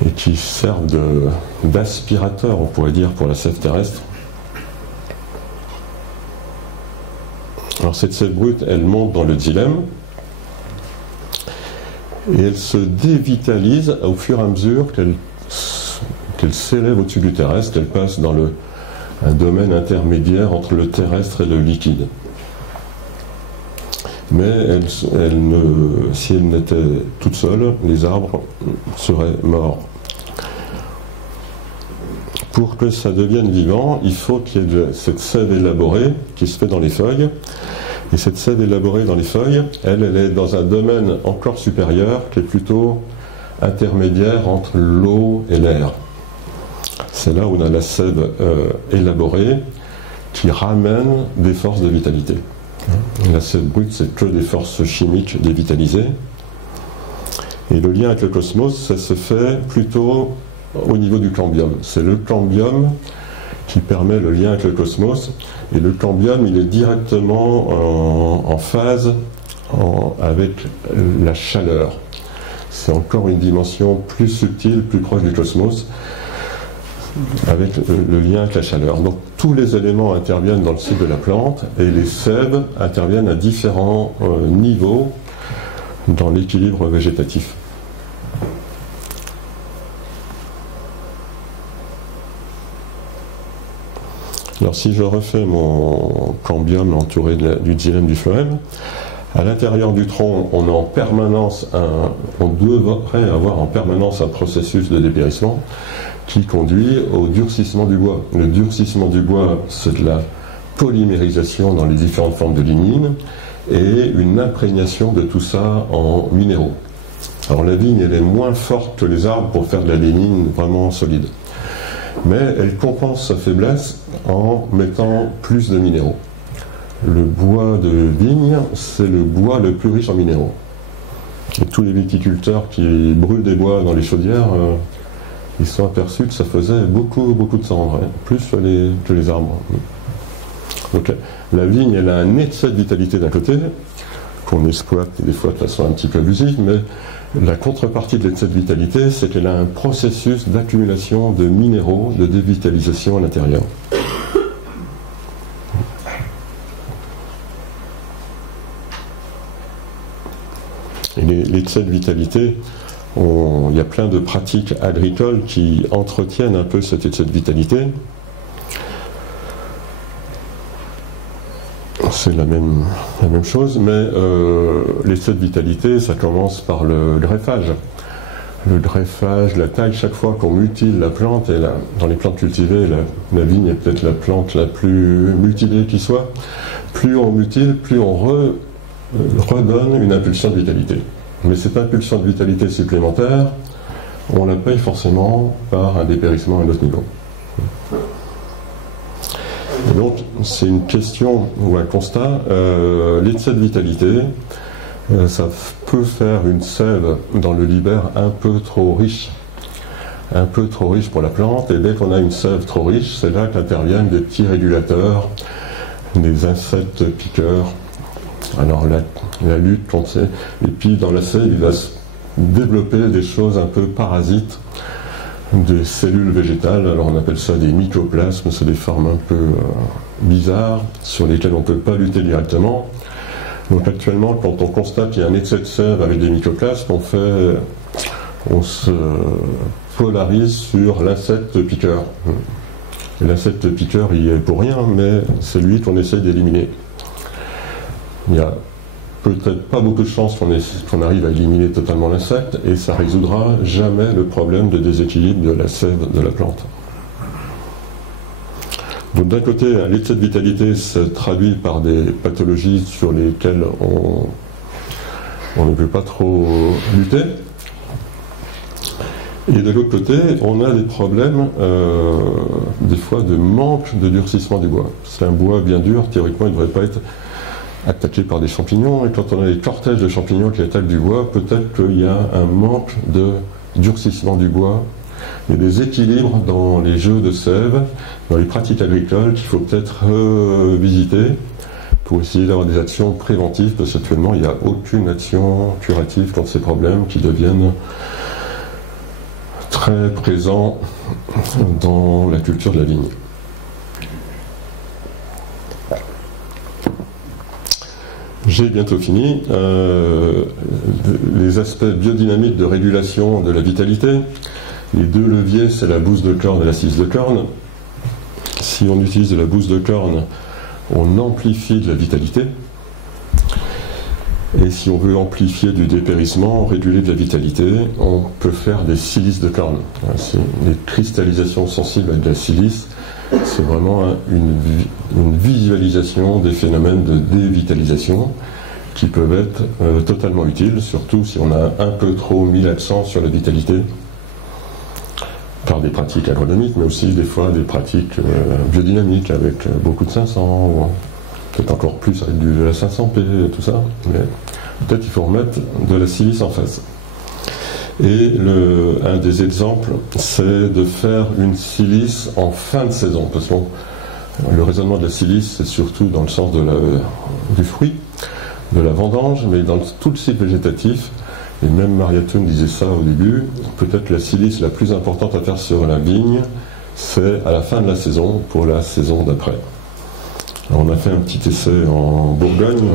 et qui servent d'aspirateur, on pourrait dire, pour la sève terrestre. Alors cette sève brute, elle monte dans le xylème et elle se dévitalise au fur et à mesure qu'elle s'élève au-dessus du terrestre, qu'elle passe dans un domaine intermédiaire entre le terrestre et le liquide. Mais si elle n'était toute seule, les arbres seraient morts. pour que ça devienne vivant, il faut qu'il y ait cette sève élaborée qui se fait dans les feuilles. Et cette sève élaborée dans les feuilles, elle est dans un domaine encore supérieur qui est plutôt intermédiaire entre l'eau et l'air. C'est là où on a la sève élaborée qui ramène des forces de vitalité. La sève brute, c'est que des forces chimiques dévitalisées. Et le lien avec le cosmos, ça se fait plutôt au niveau du cambium. C'est le cambium qui permet le lien avec le cosmos. Et le cambium, il est directement en phase avec la chaleur. C'est encore une dimension plus subtile, plus proche du cosmos, avec le lien avec la chaleur. Donc tous les éléments interviennent dans le cycle de la plante et les sèves interviennent à différents niveaux dans l'équilibre végétatif. Alors si je refais mon cambium entouré du xylème du phloème, à l'intérieur du tronc, on a en permanence on devrait avoir en permanence un processus de dépérissement qui conduit au durcissement du bois. Le durcissement du bois, c'est de la polymérisation dans les différentes formes de lignine et une imprégnation de tout ça en minéraux. Alors la vigne, elle est moins forte que les arbres pour faire de la lignine vraiment solide. Mais elle compense sa faiblesse en mettant plus de minéraux. Le bois de vigne, c'est le bois le plus riche en minéraux. Et tous les viticulteurs qui brûlent des bois dans les chaudières, ils se sont aperçus que ça faisait beaucoup de cendres, hein, plus que les arbres. Donc la vigne, elle a un excès de vitalité d'un côté, qu'on exploite des fois de façon un petit peu abusive, mais la contrepartie de l'excès de vitalité, c'est qu'elle a un processus d'accumulation de minéraux, de dévitalisation à l'intérieur. Et l'excès de vitalité, il y a plein de pratiques agricoles qui entretiennent un peu cet excès de vitalité. C'est la même chose, mais l'excès de vitalité, ça commence par le greffage. Le greffage, la taille, chaque fois qu'on mutile la plante, et dans les plantes cultivées, la vigne est peut-être la plante la plus mutilée qui soit, plus on mutile, plus on redonne une impulsion de vitalité. Mais cette impulsion de vitalité supplémentaire, on la paye forcément par un dépérissement à un autre niveau. Et donc, c'est une question ou un constat. L'excès de vitalité, ça peut faire une sève dans le libère un peu trop riche pour la plante. Et dès qu'on a une sève trop riche, c'est là qu'interviennent des petits régulateurs, des insectes piqueurs. Alors la lutte contre ces... Et puis dans la sève, il va se développer des choses un peu parasites, des cellules végétales. Alors on appelle ça des mycoplasmes, c'est des formes un peu bizarres sur lesquelles on ne peut pas lutter directement. Donc actuellement, quand on constate qu'il y a un excès de sève avec des mycoplasmes, on se polarise sur l'insecte piqueur. Et l'insecte piqueur, il est pour rien, mais c'est lui qu'on essaye d'éliminer. Il n'y a peut-être pas beaucoup de chances qu'on arrive à éliminer totalement l'insecte, et ça ne résoudra jamais le problème de déséquilibre de la sève de la plante. Donc d'un côté, l'excès de vitalité se traduit par des pathologies sur lesquelles on ne peut pas trop lutter. Et de l'autre côté, on a des problèmes, des fois, de manque de durcissement du bois. C'est un bois bien dur, théoriquement, il ne devrait pas être attaqué par des champignons, et quand on a des cortèges de champignons qui attaquent du bois, peut-être qu'il y a un manque de durcissement du bois. Il y a des équilibres dans les jeux de sève, dans les pratiques agricoles qu'il faut peut-être visiter pour essayer d'avoir des actions préventives, parce qu'actuellement il n'y a aucune action curative contre ces problèmes qui deviennent très présents dans la culture de la vigne. J'ai bientôt fini. Les aspects biodynamiques de régulation de la vitalité. Les deux leviers, c'est la bouse de corne et la scice de corne. Si on utilise de la bouse de corne, on amplifie de la vitalité. Et si on veut amplifier du dépérissement, réguler de la vitalité, on peut faire des silices de corne. C'est des cristallisations sensibles avec de la silice. C'est vraiment une visualisation des phénomènes de dévitalisation qui peuvent être totalement utiles, surtout si on a un peu trop mis l'accent sur la vitalité par des pratiques agronomiques, mais aussi des fois des pratiques biodynamiques avec beaucoup de 500, ou peut-être encore plus avec de la 500P et tout ça, mais peut-être qu'il faut remettre de la silice en face. Et un des exemples, c'est de faire une silice en fin de saison, parce que le raisonnement de la silice, c'est surtout dans le sens du fruit, de la vendange, mais dans tout le cycle végétatif, et même Maria Thun disait ça au début, peut-être la silice la plus importante à faire sur la vigne, c'est à la fin de la saison, pour la saison d'après. On a fait un petit essai en Bourgogne,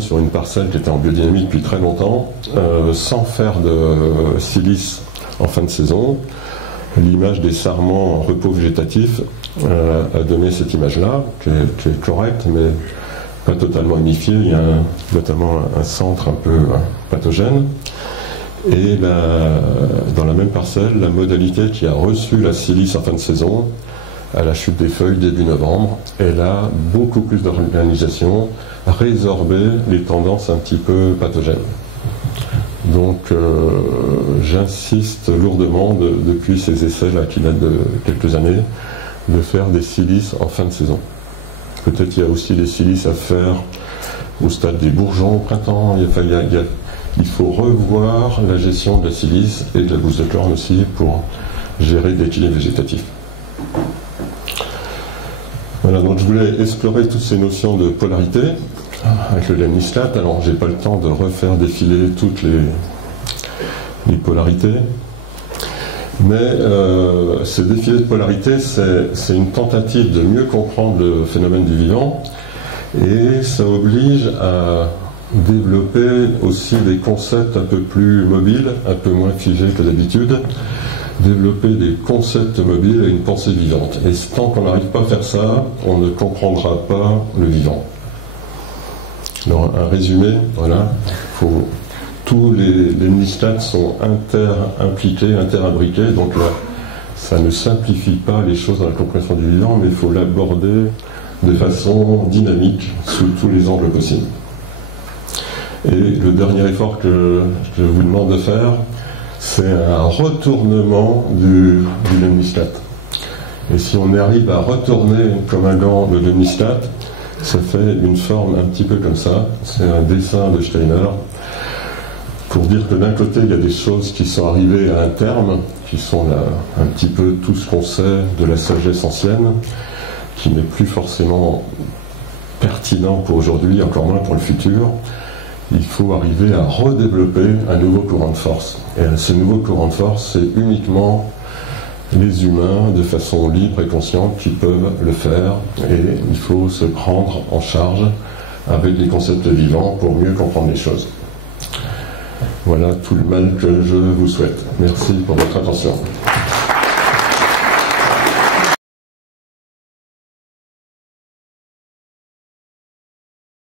sur une parcelle qui était en biodynamie depuis très longtemps, sans faire de silice en fin de saison. L'image des sarments en repos végétatif a donné cette image-là, qui est correcte, mais pas totalement unifiée. Il y a notamment un centre un peu pathogène. Et dans la même parcelle, la modalité qui a reçu la silice en fin de saison, à la chute des feuilles début novembre, elle a beaucoup plus d'organisation, résorber les tendances un petit peu pathogènes. Donc j'insiste lourdement depuis ces essais-là qui datent de quelques années, de faire des silices en fin de saison. Peut-être il y a aussi des silices à faire au stade des bourgeons au printemps. Il faut revoir la gestion de la silice et de la gousse de corne aussi pour gérer l'équilibre végétatif. Voilà, donc je voulais explorer toutes ces notions de polarité avec le lemniscate. Alors, j'ai pas le temps de refaire défiler toutes les polarités, mais ce défilé de polarité, c'est une tentative de mieux comprendre le phénomène du vivant, et ça oblige à développer aussi des concepts un peu plus mobiles, un peu moins figés que d'habitude, développer des concepts mobiles et une pensée vivante. Et tant qu'on n'arrive pas à faire ça, on ne comprendra pas le vivant. Alors, un résumé, voilà, tous les lemnistates sont impliqués, interimbriqués, donc là, ça ne simplifie pas les choses dans la compréhension du vivant, mais il faut l'aborder de façon dynamique, sous tous les angles possibles. Et le dernier effort que je vous demande de faire, c'est un retournement du lemniscate. Et si on arrive à retourner comme un gant le lemniscate, ça fait une forme un petit peu comme ça. C'est un dessin de Steiner pour dire que d'un côté, il y a des choses qui sont arrivées à un terme, qui sont là, un petit peu tout ce qu'on sait de la sagesse ancienne, qui n'est plus forcément pertinent pour aujourd'hui, encore moins pour le futur. Il faut arriver à redévelopper un nouveau courant de force. Et ce nouveau courant de force, c'est uniquement les humains, de façon libre et consciente, qui peuvent le faire. Et il faut se prendre en charge avec des concepts vivants pour mieux comprendre les choses. Voilà tout le mal que je vous souhaite. Merci pour votre attention.